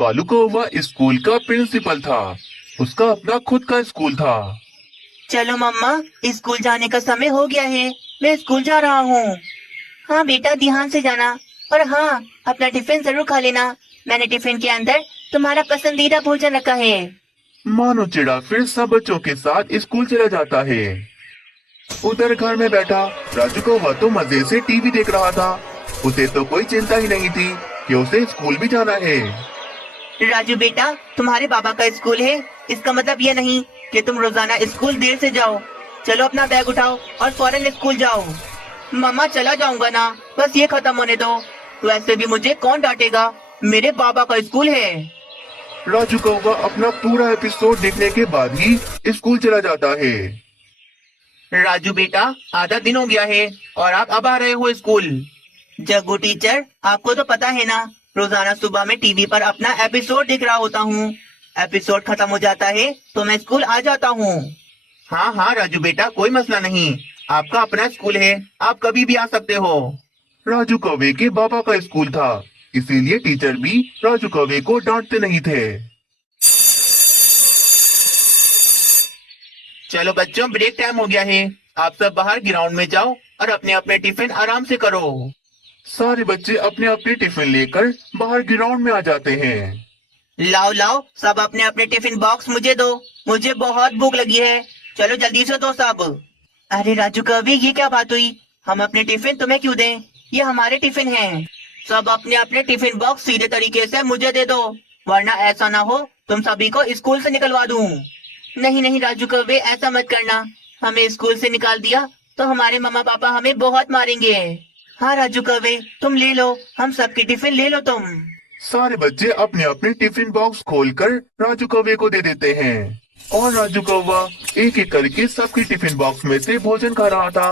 कालू कौवा स्कूल का प्रिंसिपल था। उसका अपना खुद का स्कूल था। चलो मम्मा, स्कूल जाने का समय हो गया है। मैं स्कूल जा रहा हूँ। हाँ बेटा, ध्यान से जाना। और हाँ, अपना टिफिन जरूर खा लेना। मैंने टिफिन के अंदर तुम्हारा पसंदीदा भोजन रखा है। मानो चिड़ा फिर सब बच्चों के साथ स्कूल चला जाता है। उधर घर में बैठा राजू कौवा तो मजे से टीवी देख रहा था। उसे तो कोई चिंता ही नहीं थी कि उसे स्कूल भी जाना है। राजू बेटा, तुम्हारे बाबा का स्कूल है, इसका मतलब ये नहीं कि तुम रोजाना स्कूल देर से जाओ। चलो अपना बैग उठाओ और फौरन स्कूल जाओ। मम्मा चला जाऊंगा ना, बस ये खत्म होने दो। वैसे भी मुझे कौन डांटेगा, मेरे बाबा का स्कूल है। राजू कौवा अपना पूरा एपिसोड देखने के बाद ही स्कूल चला जाता है। राजू बेटा, आधा दिन हो गया है और आप अब आ रहे हो स्कूल। जग्गू टीचर, आपको तो पता है ना, रोजाना सुबह में टीवी पर अपना एपिसोड देख रहा होता हूँ। एपिसोड खत्म हो जाता है तो मैं स्कूल आ जाता हूँ। हाँ हाँ राजू बेटा, कोई मसला नहीं। आपका अपना स्कूल है, आप कभी भी आ सकते हो। राजू कौवे के बाबा का स्कूल था, इसीलिए टीचर भी राजू कौवे को डांटते नहीं थे। चलो बच्चों, ब्रेक टाइम हो गया है। आप सब बाहर ग्राउंड में जाओ और अपने अपने टिफिन आराम से करो। सारे बच्चे अपने अपने टिफिन लेकर बाहर ग्राउंड में आ जाते हैं। लाओ लाओ, सब अपने अपने टिफिन बॉक्स मुझे दो। मुझे बहुत भूख लगी है। चलो जल्दी से दो सब। अरे राजू कवि, ये क्या बात हुई? हम अपने टिफिन तुम्हें क्यों दें? ये हमारे टिफिन हैं। सब अपने अपने टिफिन बॉक्स सीधे तरीके से मुझे दे दो, वरना ऐसा ना हो तुम सभी को स्कूल से निकलवा दूं। नहीं नहीं राजू कवि, ऐसा मत करना। हमें स्कूल से निकाल दिया तो हमारे मम्मा पापा हमें बहुत मारेंगे। हाँ राजू कवि, तुम ले लो, हम सबके टिफिन ले लो तुम। सारे बच्चे अपने अपने टिफिन बॉक्स खोलकर राजू कौवे को दे देते हैं। और राजू कौवा एक एक करके सबके टिफिन बॉक्स में से भोजन खा रहा था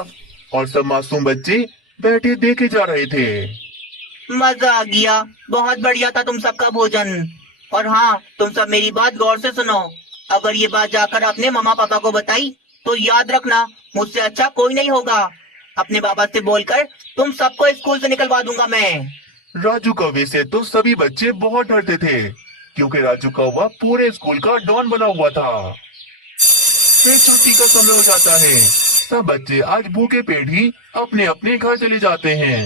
और सब मासूम बच्चे बैठे देखे जा रहे थे। मजा आ गया, बहुत बढ़िया था तुम सबका भोजन। और हाँ, तुम सब मेरी बात गौर से सुनो। अगर ये बात जाकर अपने मम्मा पापा को बताई तो याद रखना, मुझसे अच्छा कोई नहीं होगा। अपने बाबा से बोलकर तुम सबको स्कूल से निकलवा दूंगा मैं। राजू कौवे से तो सभी बच्चे बहुत डरते थे, क्योंकि राजू कौवा पूरे स्कूल का डॉन बना हुआ था। फिर छुट्टी का समय हो जाता है। सब बच्चे आज भूखे पेट ही अपने अपने घर चले जाते हैं।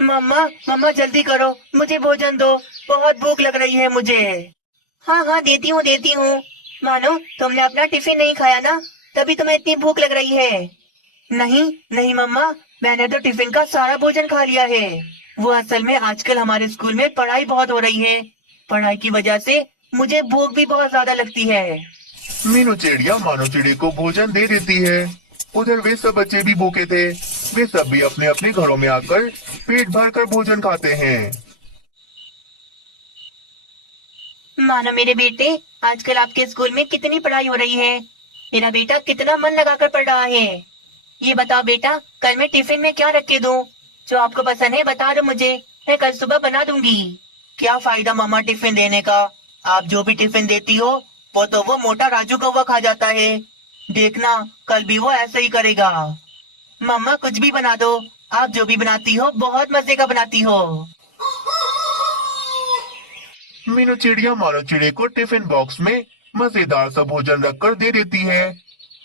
मम्मा मम्मा जल्दी करो, मुझे भोजन दो, बहुत भूख लग रही है मुझे। हाँ हाँ, देती हूँ देती हूँ। मानो तुमने अपना टिफिन नहीं खाया ना, तभी तुम्हें इतनी भूख लग रही है। नहीं नहीं मम्मा, मैंने तो टिफिन का सारा भोजन खा लिया है। वो असल में आजकल हमारे स्कूल में पढ़ाई बहुत हो रही है। पढ़ाई की वजह से मुझे भूख भी बहुत ज्यादा लगती है। मीनू चिड़िया मानो चिड़ी को भोजन दे देती है। उधर वे सब बच्चे भी भूखे थे। वे सब भी अपने अपने घरों में आकर पेट भर कर भोजन खाते हैं। मानो मेरे बेटे, आजकल आपके स्कूल में कितनी पढ़ाई हो रही है। मेरा बेटा कितना मन लगाकर पढ़ रहा है। ये बताओ बेटा, कल मैं टिफिन में क्या रख के दूं? जो आपको पसंद है बता दो मुझे, मैं कल सुबह बना दूंगी। क्या फायदा मामा टिफिन देने का? आप जो भी टिफिन देती हो वो तो वो मोटा राजू कौवा खा जाता है। देखना, कल भी वो ऐसे ही करेगा। मम्मा कुछ भी बना दो, आप जो भी बनाती हो बहुत मजे का बनाती हो। मीनू चिड़िया मानो चिड़ी को टिफिन बॉक्स में मजेदार सा भोजन रखकर दे देती है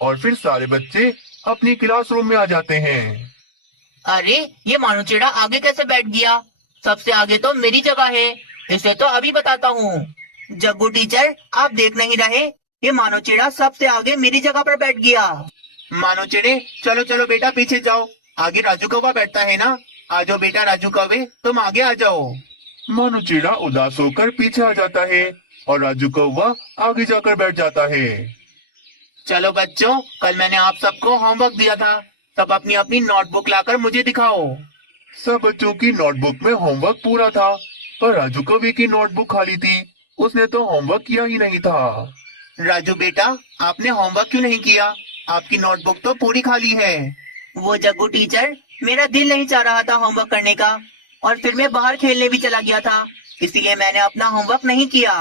और फिर सारे बच्चे अपनी क्लासरूम में आ जाते हैं। अरे, ये मानोचिड़ा आगे कैसे बैठ गया? सबसे आगे तो मेरी जगह है, इसे तो अभी बताता हूँ। जग्गू टीचर, आप देख नहीं रहे? ये मानोचिड़ा सबसे आगे मेरी जगह पर बैठ गया। मानोचिड़े, चलो चलो बेटा पीछे जाओ। आगे राजू कौवा बैठता है ना। आ जाओ बेटा राजू कौवे, तुम आगे आ जाओ। मानो चिड़ा उदास होकर पीछे आ जाता है और राजू कौवा आगे जाकर बैठ जाता है। चलो बच्चों, कल मैंने आप सबको होमवर्क दिया था। सब अपनी अपनी नोटबुक लाकर मुझे दिखाओ। सब बच्चों की नोटबुक में होमवर्क पूरा था, पर राजू कौवे की नोटबुक खाली थी। उसने तो होमवर्क किया ही नहीं था। राजू बेटा, आपने होमवर्क क्यों नहीं किया? आपकी नोटबुक तो पूरी खाली है। वो जग्गू टीचर, मेरा दिल नहीं चाह रहा था होमवर्क करने का, और फिर मैं बाहर खेलने भी चला गया था, इसीलिए मैंने अपना होमवर्क नहीं किया।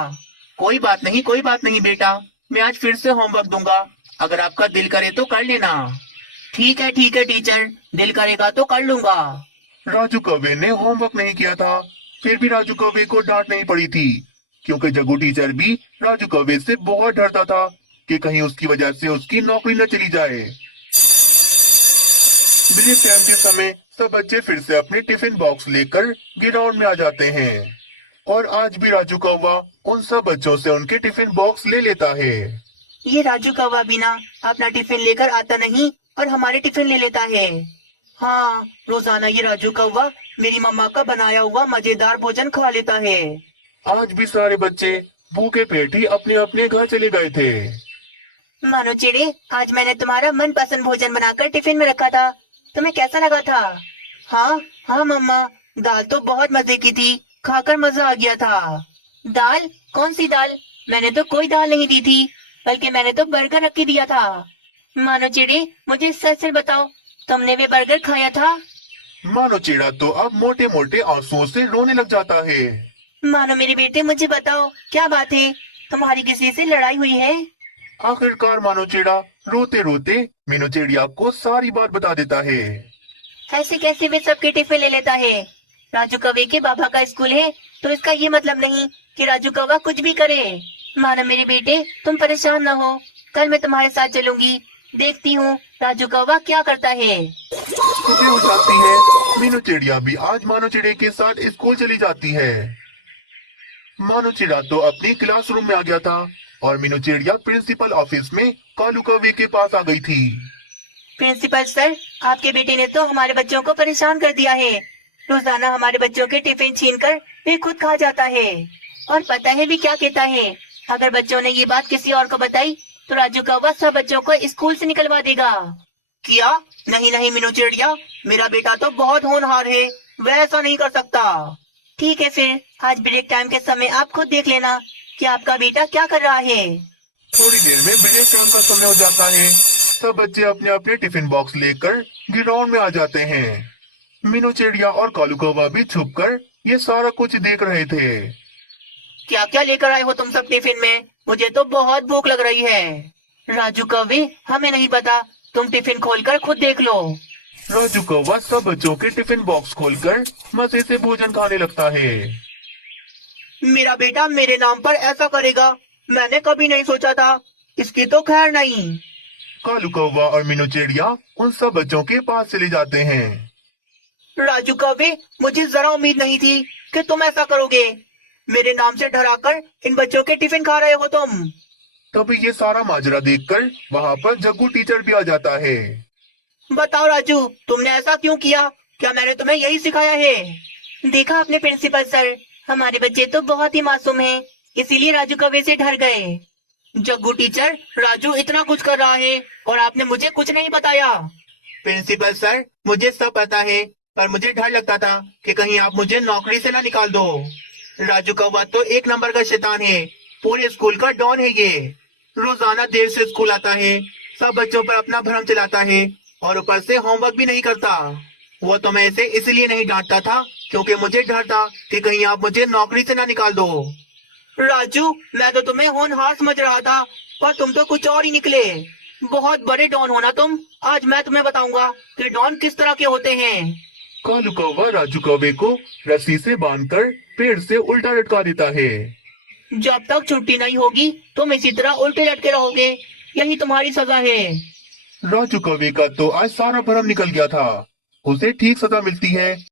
कोई बात नहीं, कोई बात नहीं बेटा, मैं आज फिर से होमवर्क दूंगा। अगर आपका दिल करे तो कर लेना। ठीक है टीचर, दिल करेगा तो कर लूंगा। राजू कौवे ने होमवर्क नहीं किया था, फिर भी राजू कौवे को डांट नहीं पड़ी थी, क्योंकि जग्गू टीचर भी राजू कौवे से बहुत डरता था कि कहीं उसकी वजह से उसकी नौकरी न चली जाए। ब्रेक टाइम के समय सब बच्चे फिर से अपने टिफिन बॉक्स लेकर ग्राउंड में आ जाते हैं और आज भी राजू कौवा उन सब बच्चों से उनके टिफिन बॉक्स ले लेता है। ये राजू कौवा बिना अपना टिफिन लेकर आता नहीं और हमारे टिफिन ले लेता है। हाँ, रोजाना ये राजू कौवा मेरी मम्मा का बनाया हुआ मजेदार भोजन खा लेता है। आज भी सारे बच्चे भूखे पेट ही अपने अपने घर चले गए थे। मानो चिड़े, आज मैंने तुम्हारा मनपसंद भोजन बनाकर टिफिन में रखा था, तुम्हें कैसा लगा था? हाँ हाँ मम्मा, दाल तो बहुत मजे की थी, खाकर मजा आ गया था। दाल? कौन सी दाल? मैंने तो कोई दाल नहीं दी थी, बल्कि मैंने तो बर्गर रख के दिया था। मानो चिड़े, मुझे सच सच बताओ, तुमने वे बर्गर खाया था? मानो चिड़ा तो अब मोटे मोटे आंसुओं से रोने लग जाता है। मानो मेरे बेटे, मुझे बताओ क्या बात है, तुम्हारी किसी से लड़ाई हुई है? आखिरकार मानो चिड़ा रोते रोते मीनू चिड़िया को सारी बात बता देता है। ऐसे कैसे वे सबके टिफिन ले लेता है? राजू कौवे के बाबा का स्कूल है, तो इसका ये मतलब नहीं कि राजू कौवा कुछ भी करे। मानो मेरे बेटे, तुम परेशान न हो, कल मैं तुम्हारे साथ चलूंगी, देखती हूँ राजू कौवा क्या करता है। सुबह हो जाती है। मीनू चिड़िया भी आज मानो चिड़े के साथ स्कूल चली जाती है। मानो चिड़ा तो अपनी क्लासरूम में आ गया था और मीनू चिड़िया प्रिंसिपल ऑफिस में कालू कौवे के पास आ गई थी। प्रिंसिपल सर, आपके बेटे ने तो हमारे बच्चों को परेशान कर दिया है। रोजाना हमारे बच्चों के टिफिन छीनकर वे खुद खा जाता है, और पता है भी क्या कहता है, अगर बच्चों ने ये बात किसी और को बताई तो राजू कौवा सब बच्चों को स्कूल से निकलवा देगा। क्या? नहीं नहीं मीनू चिड़िया, मेरा बेटा तो बहुत होनहार है, वह ऐसा नहीं कर सकता। ठीक है फिर, आज ब्रेक टाइम के समय आप खुद देख लेना कि आपका बेटा क्या कर रहा है। थोड़ी देर में ब्रेक टाइम का समय हो जाता है। सब बच्चे अपने अपने टिफिन बॉक्स लेकर ग्राउंड में आ जाते हैं। मीनू चिड़िया और कालू कौवा भी छुपकर ये सारा कुछ देख रहे थे। क्या क्या लेकर आए हो तुम सब टिफिन में? मुझे तो बहुत भूख लग रही है। राजू कौवे, हमें नहीं पता, तुम टिफिन खोलकर खुद देख लो। राजू कौवा सब बच्चों के टिफिन बॉक्स खोलकर मजे से भोजन खाने लगता है। मेरा बेटा मेरे नाम पर ऐसा करेगा, मैंने कभी नहीं सोचा था, इसकी तो खैर नहीं। कालू कौवा और मीनू चिड़िया उन सब बच्चों के पास चले जाते हैं। राजू कौवे, मुझे जरा उम्मीद नहीं थी कि तुम ऐसा करोगे। मेरे नाम से डराकर इन बच्चों के टिफिन खा रहे हो तुम। तभी ये सारा माजरा देखकर वहाँ पर जग्गू टीचर भी आ जाता है। बताओ राजू, तुमने ऐसा क्यों किया? क्या मैंने तुम्हें यही सिखाया है? देखा आपने प्रिंसिपल सर, हमारे बच्चे तो बहुत ही मासूम हैं, इसीलिए राजू कौवे से डर गए। जग्गू टीचर, राजू इतना कुछ कर रहा है और आपने मुझे कुछ नहीं बताया। प्रिंसिपल सर, मुझे सब पता है, पर मुझे डर लगता था कि कहीं आप मुझे नौकरी से ना निकाल दो। राजू कौवा तो एक नंबर का शैतान है, पूरे स्कूल का डॉन है ये। रोजाना देर से स्कूल आता है, सब बच्चों पर अपना भ्रम चलाता है और ऊपर से होमवर्क भी नहीं करता। वो तो मैं इसे इसलिए नहीं डांटता था क्योंकि मुझे डर था कि कहीं आप मुझे नौकरी से ना निकाल दो। राजू, मैं तो तुम्हें होनहार समझ रहा था, पर तुम तो कुछ और ही निकले। बहुत बड़े डॉन हो ना तुम, आज मैं तुम्हें बताऊंगा कि डॉन किस तरह के होते हैं। कालू कौवा राजू कौवे को रस्सी से बांधकर पेड़ से उल्टा लटका देता है। जब तक छुट्टी नहीं होगी तुम इसी तरह उल्टे लटके रहोगे, यही तुम्हारी सजा है। राजू कौवे का तो आज सारा भरम निकल गया था। उसे ठीक सजा मिलती है